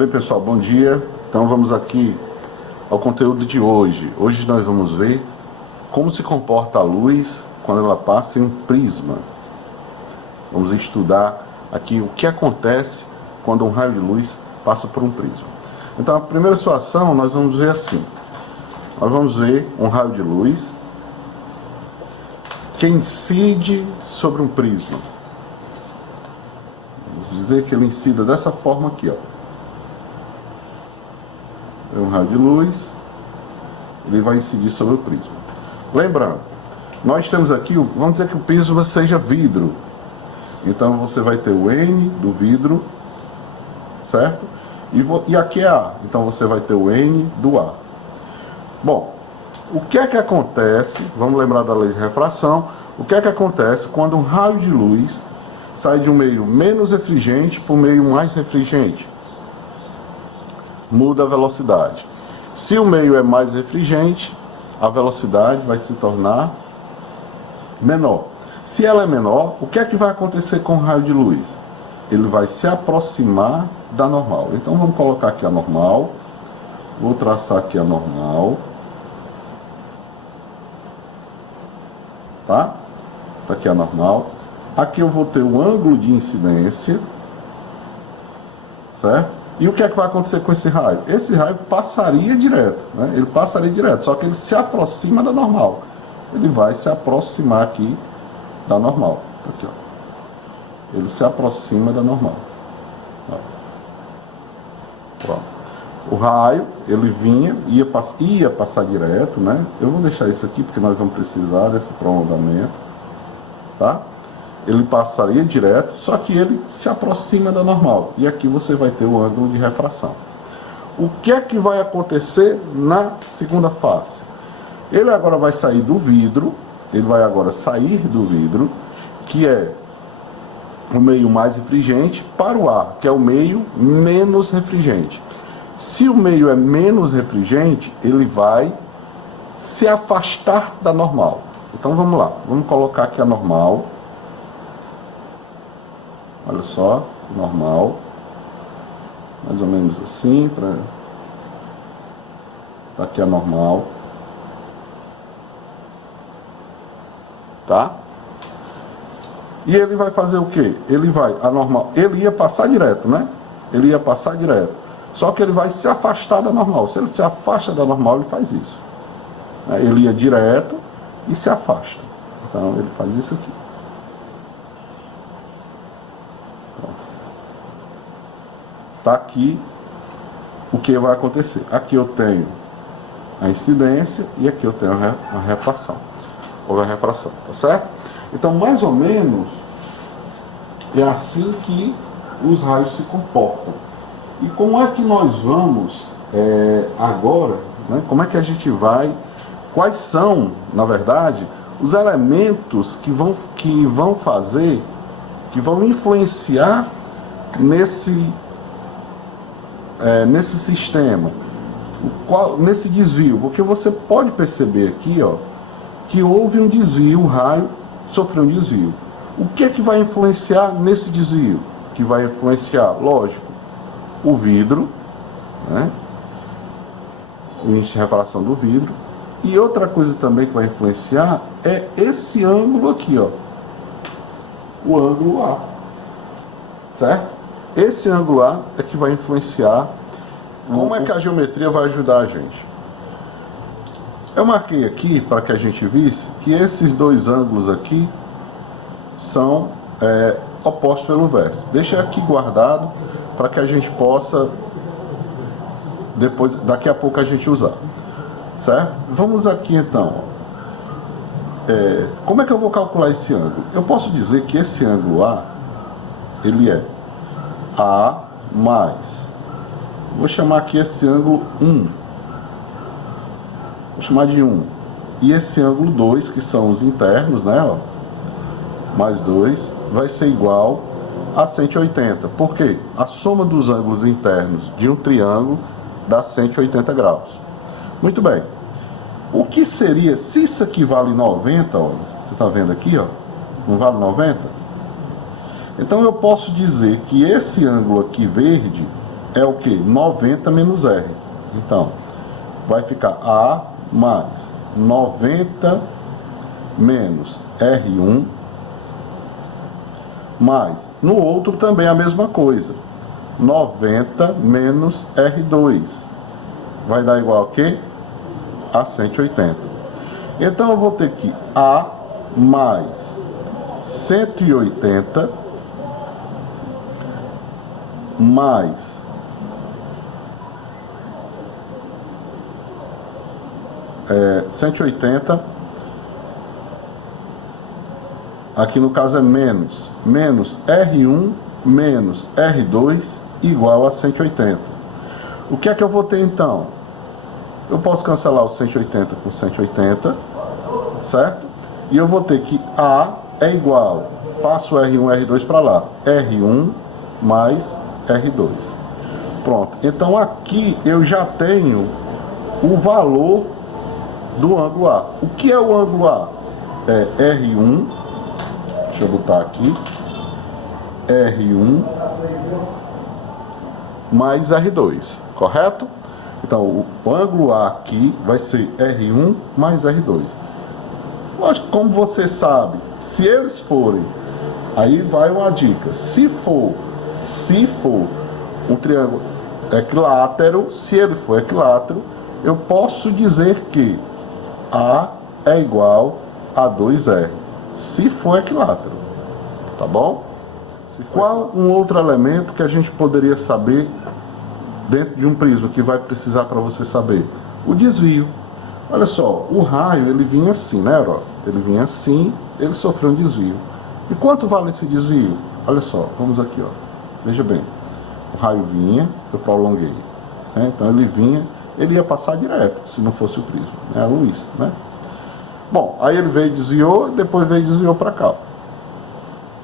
Bem, pessoal, bom dia. Então vamos aqui ao conteúdo de hoje. Hoje nós vamos ver como se comporta a luz quando ela passa em um prisma. Vamos estudar aqui o que acontece quando um raio de luz passa por um prisma. Então a primeira situação nós vamos ver assim. Nós vamos ver um raio de luz que incide sobre um prisma. Vamos dizer que ele incida dessa forma aqui, ó. É um raio de luz, ele vai incidir sobre o prisma. Lembrando, nós temos aqui, vamos dizer que o prisma seja vidro. Então você vai ter o N do vidro, certo? E aqui é A, então você vai ter o N do A. Bom, o que é que acontece, vamos lembrar da lei de refração, o que é que acontece quando um raio de luz sai de um meio menos refringente para um meio mais refringente? Muda a velocidade. Se o meio é mais refringente, a velocidade vai se tornar menor. Se ela é menor, o que é que vai acontecer com o raio de luz? Ele vai se aproximar da normal. Então vamos colocar aqui a normal. Vou traçar aqui a normal. Tá? Tá aqui a normal. Aqui eu vou ter o ângulo de incidência. Certo? E o que é que vai acontecer com esse raio? Esse raio passaria direto, né? Ele passaria direto, só que ele se aproxima da normal. Ele vai se aproximar aqui da normal. Aqui, ó. Ele se aproxima da normal. Ó. O raio, ele vinha, ia passar direto, né? Eu vou deixar isso aqui porque nós vamos precisar desse prolongamento, tá? Ele passaria direto, só que ele se aproxima da normal. E aqui você vai ter o ângulo de refração. O que é que vai acontecer na segunda face? Ele agora vai sair do vidro, ele vai agora sair do vidro, que é o meio mais refringente, para o ar, que é o meio menos refringente. Se o meio é menos refringente, ele vai se afastar da normal. Então vamos lá, vamos colocar aqui a normal. Olha só, normal, mais ou menos assim, tá aqui a normal, tá? E ele vai fazer o quê? Ele ia passar direto, né? Ele ia passar direto, só que ele vai se afastar da normal. Se ele se afasta da normal, ele faz isso. Ele ia direto e se afasta, então ele faz isso aqui. Tá aqui o que vai acontecer. Aqui eu tenho a incidência e aqui eu tenho a refração. Ou a refração, tá certo? Então, mais ou menos, é assim que os raios se comportam. E como é que nós vamos agora, né, como é que a gente vai, quais são, na verdade, os elementos que vão influenciar nesse sistema, nesse desvio, porque você pode perceber aqui, ó, que houve um desvio, o raio sofreu um desvio. O que é que vai influenciar nesse desvio? Que vai influenciar, lógico, o vidro, né? O índice de refração do vidro. E outra coisa também que vai influenciar é esse ângulo aqui, ó, o ângulo A, certo? Esse ângulo A é que vai influenciar. Como é que a geometria vai ajudar a gente? Eu marquei aqui para que a gente visse que esses dois ângulos aqui são opostos pelo vértice. Deixa aqui guardado para que a gente possa daqui a pouco a gente usar, certo? Vamos aqui então. Como é que eu vou calcular esse ângulo? Eu posso dizer que esse ângulo A, ele é A mais, vou chamar aqui esse ângulo 1, vou chamar de 1, e esse ângulo 2, que são os internos, né, ó, mais 2, vai ser igual a 180, porque a soma dos ângulos internos de um triângulo dá 180 graus. Muito bem, o que seria, se isso aqui vale 90, ó, você está vendo aqui, ó, não vale 90? Então eu posso dizer que esse ângulo aqui verde é o que? 90 menos R. Então, vai ficar A mais 90 menos R1, mais, no outro também a mesma coisa, 90 menos R2. Vai dar igual a quê? A 180. Então eu vou ter que A mais 180 mais 180, aqui no caso é menos R1 menos R2 igual a 180. O que é que eu vou ter então? Eu posso cancelar o 180 com 180, certo? E eu vou ter que A é igual, passo R1 R2 para lá, R1 mais R2. Pronto, então aqui eu já tenho o valor do ângulo A. O que é o ângulo A? É R1, deixa eu botar aqui, R1 mais R2, correto? Então o ângulo A aqui vai ser R1 mais R2. Lógico, como você sabe, se eles forem, aí vai uma dica, se for um triângulo equilátero, se ele for equilátero, eu posso dizer que A é igual a 2R, se for equilátero, tá bom? Qual um outro elemento que a gente poderia saber dentro de um prisma que vai precisar para você saber? O desvio. Olha só, o raio ele vinha assim, né, Herói? Ele vinha assim, ele sofreu um desvio. E quanto vale esse desvio? Olha só, vamos aqui, ó. Veja bem, o raio vinha, eu prolonguei, né? Então ele vinha, ele ia passar direto, se não fosse o prisma, né? A luz, né? Bom, aí ele veio e desviou, depois veio e desviou para cá.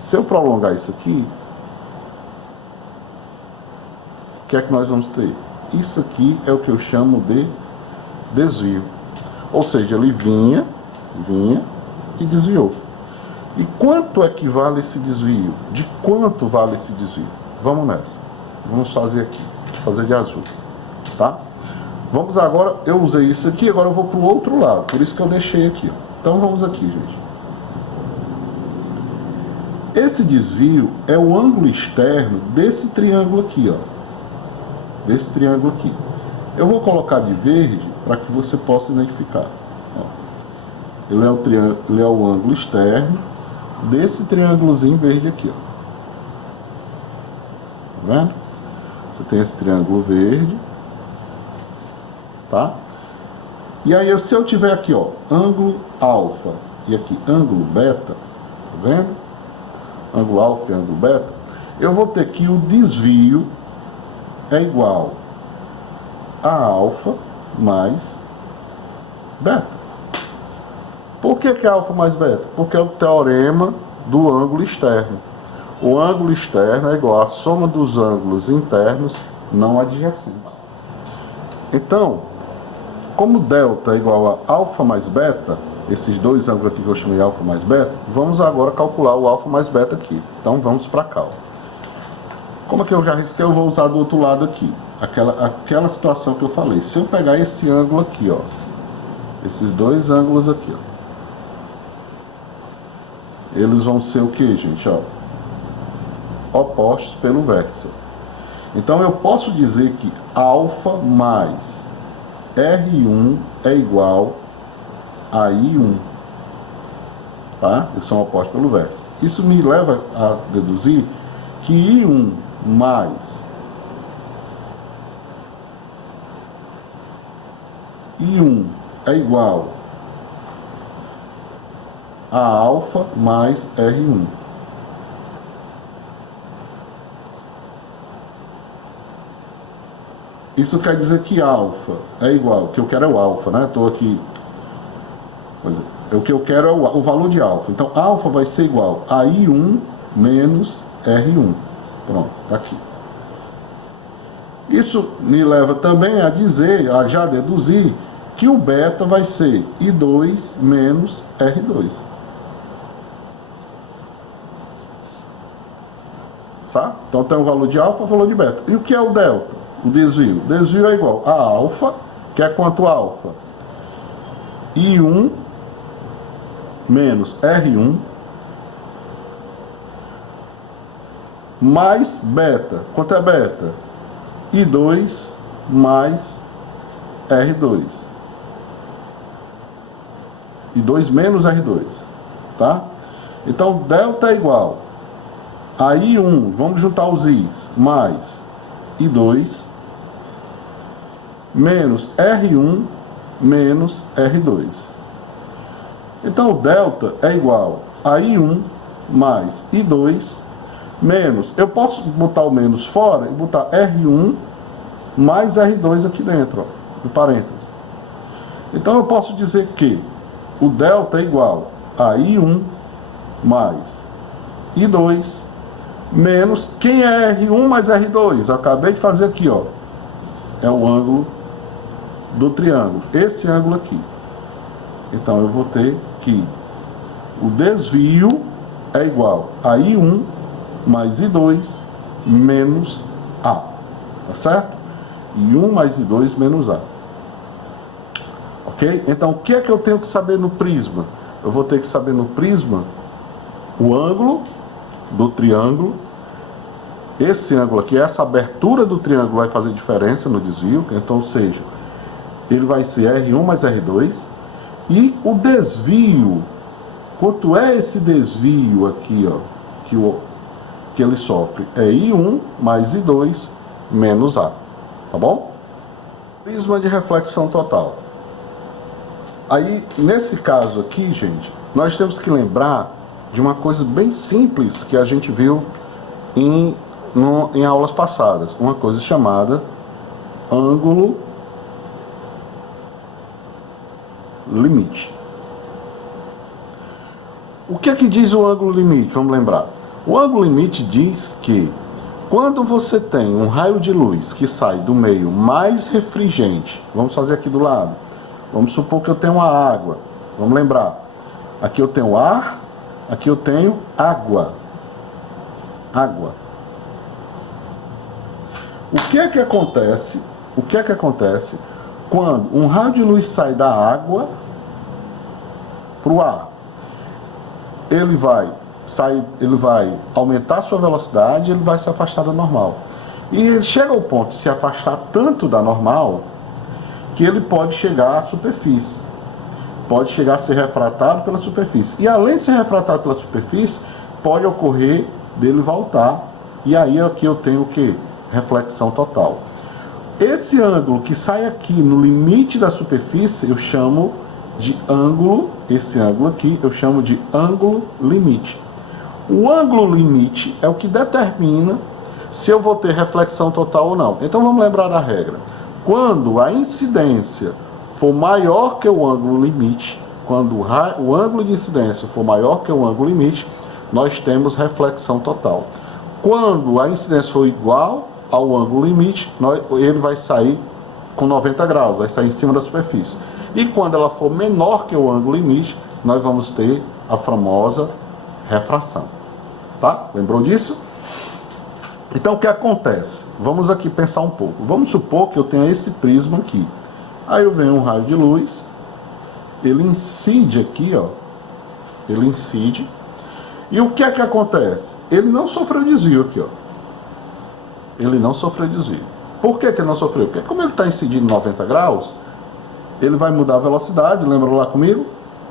Se eu prolongar isso aqui, o que é que nós vamos ter? Isso aqui é o que eu chamo de desvio. Ou seja, ele vinha e desviou. E quanto é que vale esse desvio? De quanto vale esse desvio? Vamos nessa. Vamos fazer aqui. Vou fazer de azul. Tá? Vamos agora, eu usei isso aqui, agora eu vou para o outro lado. Por isso que eu deixei aqui. Ó. Então vamos aqui, gente. Esse desvio é o ângulo externo desse triângulo aqui, ó. Desse triângulo aqui. Eu vou colocar de verde para que você possa identificar. Ó. Ele é o ângulo externo desse triângulozinho verde aqui, ó. Tá vendo? Você tem esse triângulo verde, tá? E aí, se eu tiver aqui, ó, ângulo alfa e aqui ângulo beta, tá vendo? Ângulo alfa e ângulo beta, eu vou ter que o desvio é igual a alfa mais beta. Por que é alfa mais beta? Porque é o teorema do ângulo externo. O ângulo externo é igual à soma dos ângulos internos não adjacentes. Então, como delta é igual a alfa mais beta, esses dois ângulos aqui que eu chamei alfa mais beta, vamos agora calcular o alfa mais beta aqui. Então vamos para cá. Ó. Como é que eu já risquei, eu vou usar do outro lado aqui. Aquela situação que eu falei. Se eu pegar esse ângulo aqui, ó, esses dois ângulos aqui, ó, eles vão ser o que, gente? Ó, opostos pelo vértice. Então eu posso dizer que alfa mais R1 é igual a I1, tá? Eles são opostos pelo vértice. Isso me leva a deduzir que I1 mais I1 é igual a alfa mais R1. Isso quer dizer que alfa é igual, o que eu quero é o alfa, né? Estou aqui. O que eu quero é o valor de alfa. Então, alfa vai ser igual a I1 menos R1. Pronto, tá aqui. Isso me leva também a dizer, a já deduzir, que o beta vai ser I2 menos R2. Tá? Então tem o valor de alfa e o valor de beta. E o que é o delta? O desvio. O desvio é igual a alfa, que é quanto alfa? I1 menos R1 mais beta. Quanto é beta? I2 mais R2. I2 menos R2. Tá? Então, delta é igual a I1, vamos juntar os I's, mais I2 menos R1 menos R2. Então, o delta é igual a I1 mais I2 menos, eu posso botar o menos fora e botar R1 mais R2 aqui dentro, ó, no parênteses. Então, eu posso dizer que o delta é igual a I1 mais I2 menos, quem é R1 mais R2? Eu acabei de fazer aqui, ó. É o ângulo do triângulo. Esse ângulo aqui. Então, eu vou ter que o desvio é igual a I1 mais I2 menos A. Tá certo? I1 mais I2 menos A. Ok? Então, o que é que eu tenho que saber no prisma? Eu vou ter que saber no prisma o ângulo do triângulo. Esse ângulo aqui, essa abertura do triângulo vai fazer diferença no desvio. Então, ou seja, ele vai ser R1 mais R2. E o desvio, quanto é esse desvio aqui, ó, que ele sofre? É I1 mais I2 menos A. Tá bom? Prisma de reflexão total. Aí, nesse caso aqui, gente, nós temos que lembrar de uma coisa bem simples que a gente viu em aulas passadas. Uma coisa chamada ângulo limite. O que é que diz o ângulo limite? Vamos lembrar. O ângulo limite diz que quando você tem um raio de luz que sai do meio mais refringente, vamos fazer aqui do lado, vamos supor que eu tenho uma água, vamos lembrar, aqui eu tenho ar, aqui eu tenho água. Água. O que é que acontece? O que é que acontece quando um raio de luz sai da água para o ar? Ele vai aumentar a sua velocidade, ele vai se afastar da normal. E ele chega ao ponto de se afastar tanto da normal que ele pode chegar à superfície. Pode chegar a ser refratado pela superfície. E além de ser refratado pela superfície, pode ocorrer dele voltar. E aí aqui eu tenho o quê? Reflexão total. Esse ângulo que sai aqui no limite da superfície, eu chamo de ângulo, esse ângulo aqui, eu chamo de ângulo limite. O ângulo limite é o que determina se eu vou ter reflexão total ou não. Então vamos lembrar da regra. Quando a incidência for maior que o ângulo limite, quando o ângulo de incidência for maior que o ângulo limite, nós temos reflexão total. Quando a incidência for igual ao ângulo limite, ele vai sair com 90 graus, vai sair em cima da superfície. E quando ela for menor que o ângulo limite, nós vamos ter a famosa refração. Tá? Lembrou disso? Então, o que acontece? Vamos aqui pensar um pouco. Vamos supor que eu tenha esse prisma aqui. Aí eu venho um raio de luz, ele incide aqui, ó. Ele incide. E o que é que acontece? Ele não sofreu desvio aqui, ó. Ele não sofreu desvio. Por que ele não sofreu? Porque como ele está incidindo 90 graus, ele vai mudar a velocidade, lembra lá comigo?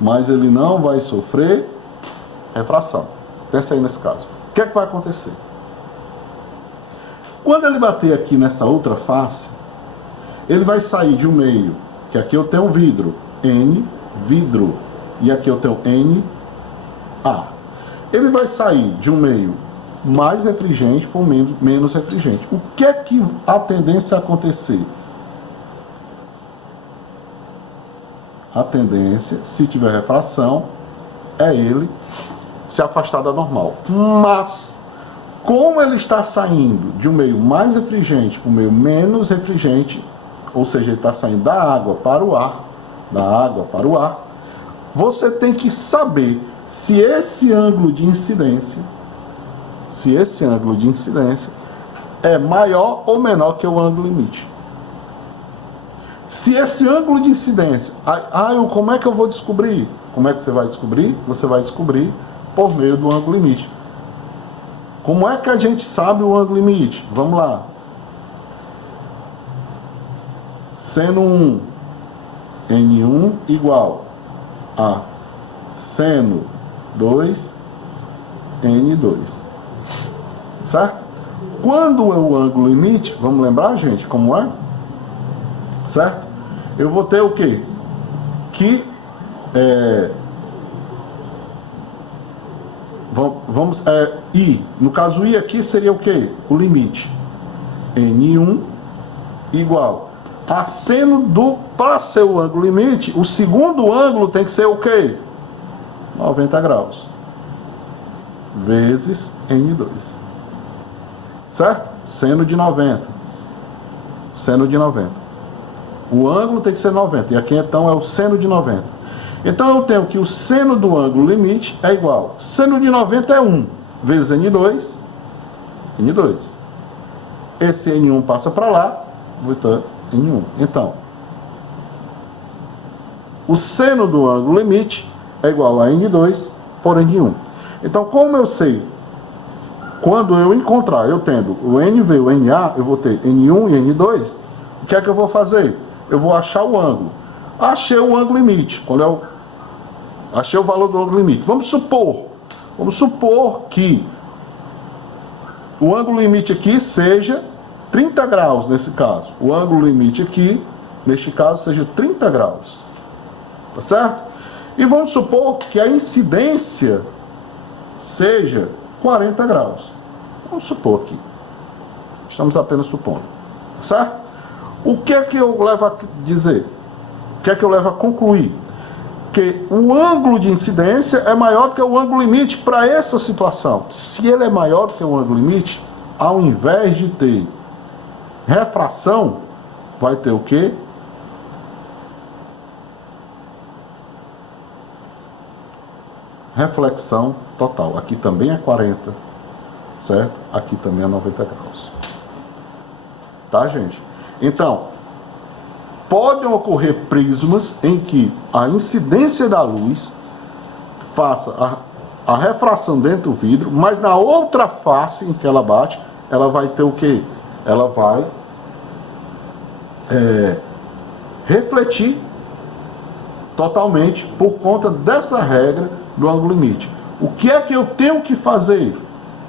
Mas ele não vai sofrer refração. Pensa aí nesse caso. O que é que vai acontecer? Quando ele bater aqui nessa outra face, ele vai sair de um meio, que aqui eu tenho um vidro, N, vidro, e aqui eu tenho N, A. Ele vai sair de um meio mais refringente para um menos refringente. O que é que a tendência a acontecer? A tendência, se tiver refração, é ele se afastar da normal. Mas, como ele está saindo de um meio mais refringente para um meio menos refringente, ou seja, ele está saindo da água para o ar, você tem que saber se esse ângulo de incidência se esse ângulo de incidência é maior ou menor que o ângulo limite. Se esse ângulo de incidência... como é que eu vou descobrir? Como é que você vai descobrir? Você vai descobrir por meio do ângulo limite. Como é que a gente sabe o ângulo limite? Vamos lá. Seno 1, N1 igual a seno 2, N2. Certo? Quando é o ângulo limite, vamos lembrar, gente, como é? Certo? Eu vou ter o quê? Que I. No caso, I aqui seria o quê? O limite. N1 igual a seno do... Para ser o ângulo limite, o segundo ângulo tem que ser o quê? 90 graus. Vezes N2. Certo? Seno de 90. Seno de 90. O ângulo tem que ser 90. E aqui então é o seno de 90. Então eu tenho que o seno do ângulo limite é igual. Seno de 90 é 1 vezes N2. N2. Esse N1 passa para lá. Vou ter N1. Então, o seno do ângulo limite é igual a N2 por N1. Então, como eu sei, quando eu encontrar, eu tendo o NV e o NA, eu vou ter N1 e N2, o que é que eu vou fazer? Eu vou achar o ângulo. Achei o ângulo limite. Quando eu achei o valor do ângulo limite. Vamos supor que o ângulo limite aqui seja 30 graus, nesse caso. O ângulo limite aqui, neste caso, seja 30 graus. Tá certo? E vamos supor que a incidência seja 40 graus. Vamos supor aqui. Estamos apenas supondo. Tá certo? O que é que eu levo a dizer? O que é que eu levo a concluir? Que o ângulo de incidência é maior do que o ângulo limite para essa situação. Se ele é maior do que o ângulo limite, ao invés de ter refração, vai ter o quê? Reflexão total. Aqui também é 40, certo? Aqui também é 90 graus. Tá, gente? Então, podem ocorrer prismas em que a incidência da luz faça a refração dentro do vidro, mas na outra face em que ela bate, ela vai ter o quê? Ela vai refletir totalmente por conta dessa regra do ângulo limite. O que é que eu tenho que fazer?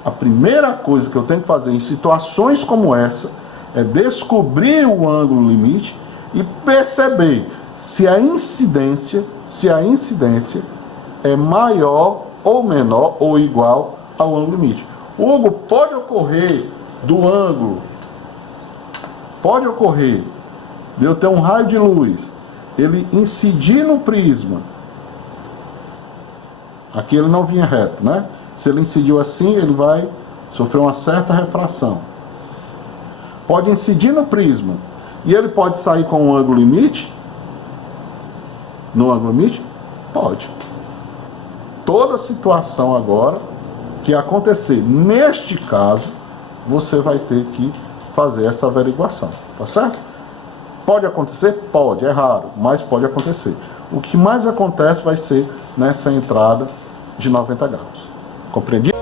A primeira coisa que eu tenho que fazer em situações como essa é descobrir o ângulo limite e perceber se a incidência é maior ou menor ou igual ao ângulo limite. Hugo, pode ocorrer de eu ter um raio de luz, ele incidir no prisma. Aqui ele não vinha reto, né? Se ele incidiu assim, ele vai sofrer uma certa refração. Pode incidir no prisma. E ele pode sair com um ângulo limite? No ângulo limite? Pode. Toda situação agora que acontecer neste caso, você vai ter que fazer essa averiguação. Tá certo? Pode acontecer? Pode. É raro, mas pode acontecer. O que mais acontece vai ser nessa entrada de 90 graus. Compreendido?